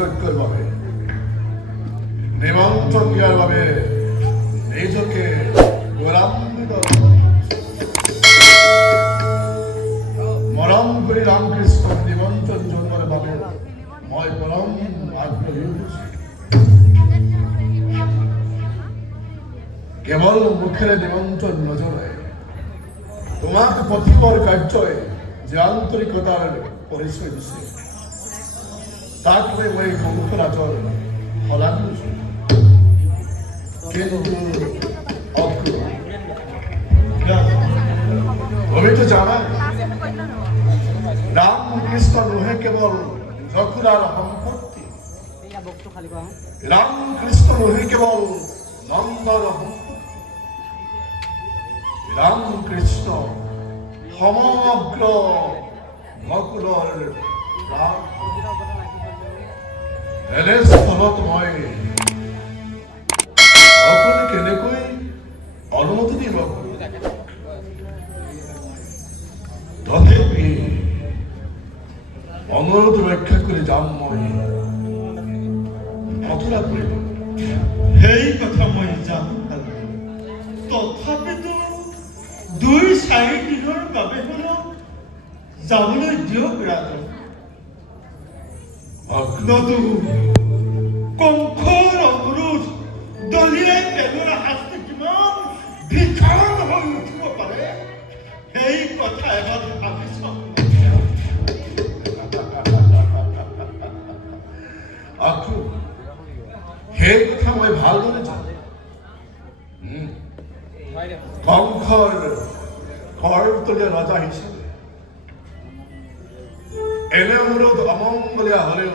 যজ্ঞৰ বাবে নিমন্ত্ৰণ দিয়াৰ বাবে নিজকে গৌৰৱান্বিত মৰম কৰি ৰামকৃষ্ণক নিমন্ত্ৰণ জনোৱাৰ বাবে মই পৰম আগ্ৰহী হৈছোঁ। কেৱল মুখেৰে নিমন্ত্ৰণ নজনায় তোমাক পথিকৰ কাৰ্যই যে আন্তৰিকতাৰ পৰিচয় দিছে তাক লৈ মই কংসৰাজৰ শলাগ লৈছোঁ। কিন্তু তুমিতো জানা ৰামকৃষ্ণ নহয় কেৱল যশোদাৰ সম্পত্তি, ৰামকৃষ্ণ নহয় কেৱল নন্দৰ সম্পত্তি, ৰামকৃষ্ণ সমগ্ৰ গকুলৰ প্ৰাণ। এনে স্থলত মই অকলে কেনেকৈ অনুমতি দিব তথাপি অনুৰোধ ৰক্ষা কৰি যাম মই মথুৰা কৰিব। সেই কথা মই জানো, তথাপিতো 2-4 দিনৰ বাবে হ'লেও যাবলৈ দিয়ক ৰাজন। নতু কংসৰ অনুৰোধ দলিয়াই পেলোৱাৰ শাস্তি কিমান ভীষণ হৈ উঠিব পাৰে সেই কথা এবাৰ ভাবি চাওক। সেই কথা মই ভালদৰে জানো। কংসৰ কৰতলীয়া ৰজা হিচাপে এনে অনুৰোধ অমংগলীয়া হলেও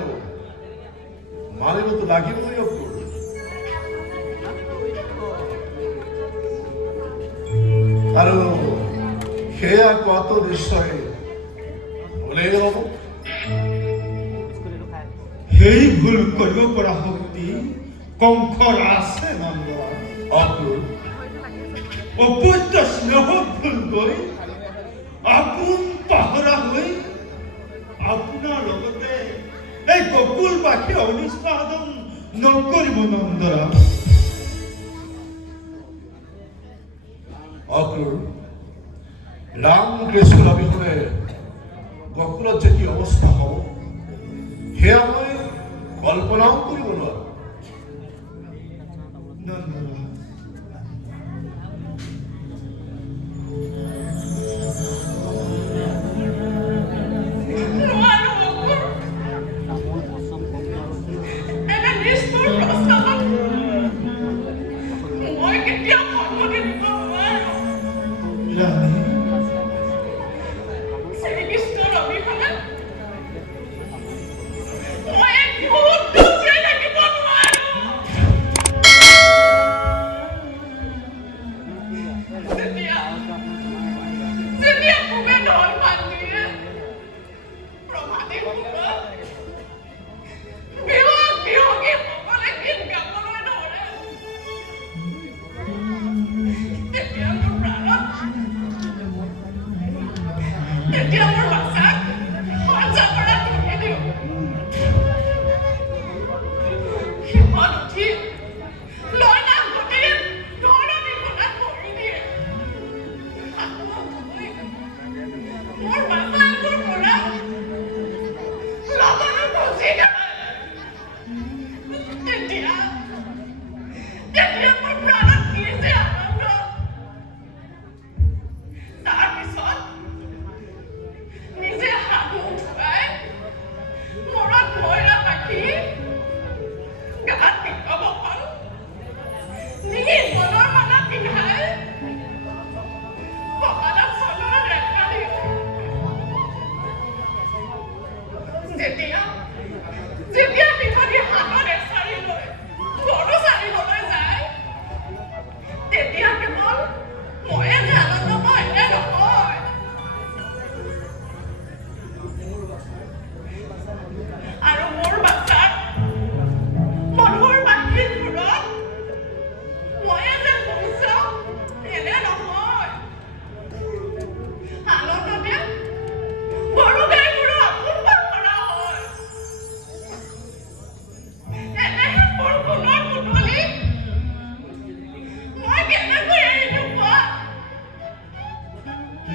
মানিবতো লাগিবই। আৰু সেয়া কোৱাটো নিশ্চয় ভুলেই হ'ব। সেই ভুল কৰিব পৰা শক্তি কংসৰ আছে নন্দৰ। অপত্য স্নেহত ভুল গৈ আপোন পাহৰা হৈ আপোনাৰ লগতে এই গকুলবাসী অনিষ্ট সাধন নকৰিব নন্দৰা। অক্ৰূৰ ৰামকৃষ্ণৰ অবিহনে গকুলত যে কি অৱস্থা হ'ব সেয়া মই কল্পনাও কৰিব নোৱাৰো।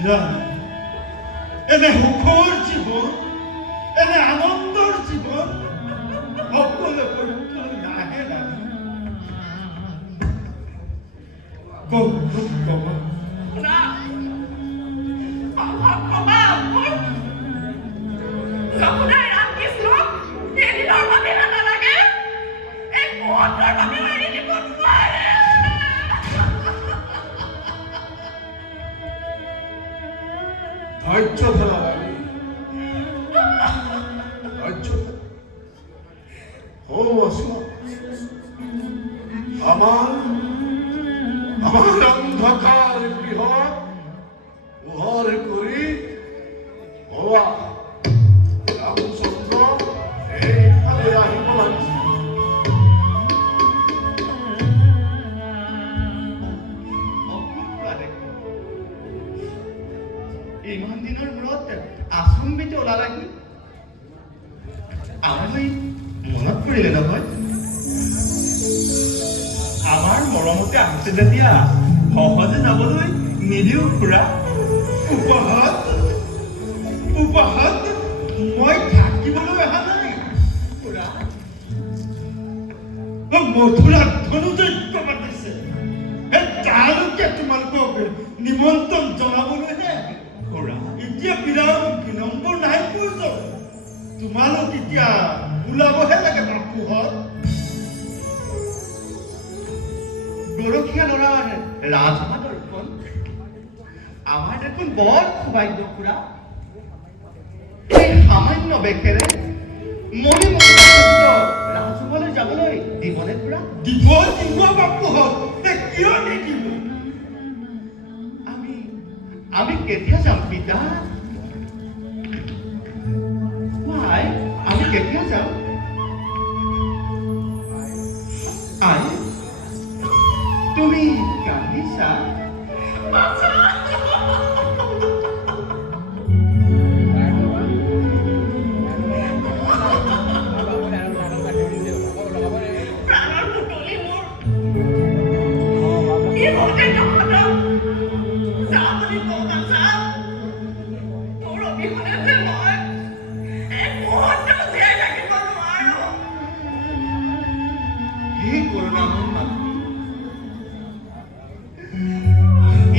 জানো এনে সুখৰ জীৱন এনে আনন্দৰ জীৱন সকলো পৰীক্ষালৈ নাহে নাহে ধৈর্য ধরা রানী, ধৈর্য ধরা। ও আসো, আমার অন্ধকার গৃহ উহর করি হওয়া রামচন্দ্র এইখানে আহিব লাগিছে। ইমান দিনৰ মূৰত আচম্বিত ওলালাহি আমালৈ মনত পৰিলে নহয় আমাৰ মৰমতে আহিছে যেতিয়া সহজে যাবলৈ নিদিও খুৰা উপহাত মই থাকিবলৈ অহা নাই খুৰা মথুৰাত ধনুযজ্ঞ পাতিছে তালৈকে তোমালোকক নিমন্ত্ৰণ জনাবলৈহে খুৰা এতিয়া বিলম্ব নাই প্ৰয়োজন তোমালোক এতিয়া ওলাবহে লাগে বাপুহঁত গৰখীয়া ল'ৰাৰ ৰাজসভা দৰ্শন আমাৰ দেখোন বৰ সৌভাগ্য খুৰা এই সামান্য বেশেৰে মনে মনে ৰাজসভালৈ যাবলৈ দিবনে খুৰা দিব বাপুহঁত কিয় নিদিব আমি কেতিয়া যাম পিতা ভাই আমি কেতিয়া যাম আই তুমি কান্দিছা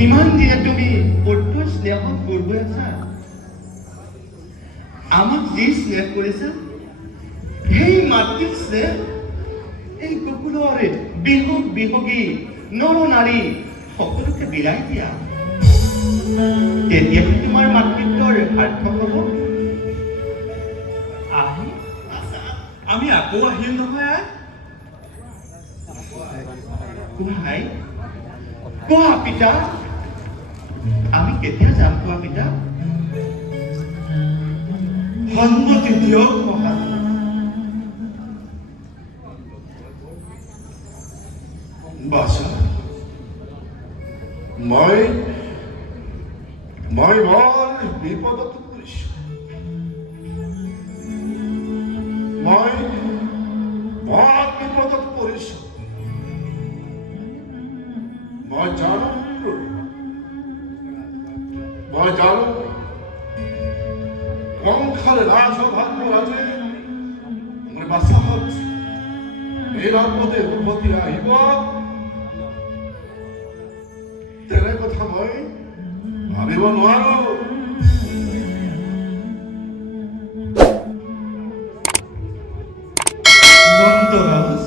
ইমান দিনে তুমি অৰ্থ স্নেহত গৈ আছা আমাক যি স্নেহ কৰিছা সেই মাতৃক স্নেহ এই গকুলৰ বিহগী নৰ নাৰী সকলোকে বিলাই দিয়া তেতিয়াহে তোমাৰ মাতৃত্বৰ সাৰ্থক হ'ব আমি আকৌ আহিম নহয় কোৱা পিতা আমি কেতিয়া যাম কোৱা পিতা সন্মতি দিয়ক মহাদেৱ বাছা মই বৰ বিপদত পৰিছো মই বৰ বিপদত পৰিছো মই জানো কংখাৰ ৰাজসভাত মহাৰাজে মোৰ বাছাহত এই ৰাজপথে উভতি আহিব তেনে কথা মই ভাবিব নোৱাৰো নন্দৰাজ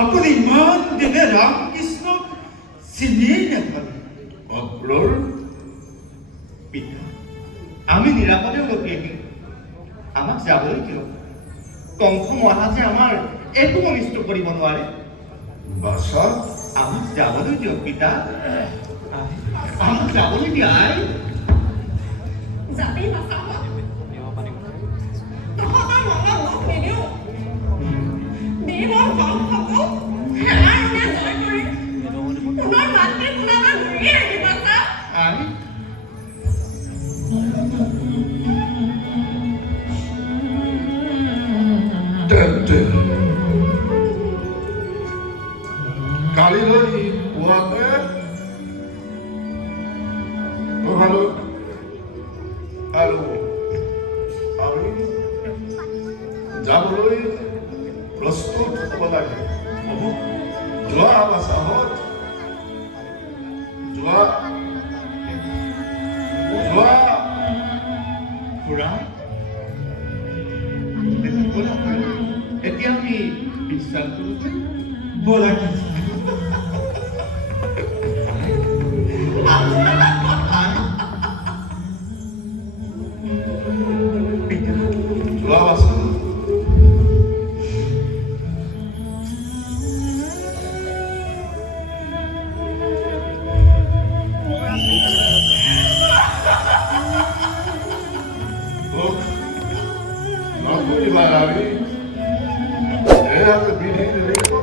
আপুনি ইমান দিনে ৰামকৃষ্ণক চিনিয়েই নাপালে অক্ৰোৰ পিতা আমি নিৰাপদে উভতি আহিম আমাক যাবলৈ দিয়ক কংস মহাৰাজে আমাৰ একো অনিষ্ট কৰিব নোৱাৰে বাছা আমাক যাবলৈ দিয়ক পিতা আমাক যাবলৈ দিয়া যাবি বাচাব তহঁতৰ মনত দুখ নিদিওঁ বীৰৰ কংসকো হেলাই ৰূপে জয় কৰি পুনৰ মাতৃ কোলালৈ ঘূৰি আহি বাচা কালিলৈ পুৱাতে ভালো আৰু আমি যাবলৈ প্ৰস্তুত হ'ব লাগে যোৱা বাছাহত যোৱা খুৰা এতিয়া আমি বিশ্বাস কৰোঁ ব'লা যোৱা বাছা নকৰিবা আমি বিধি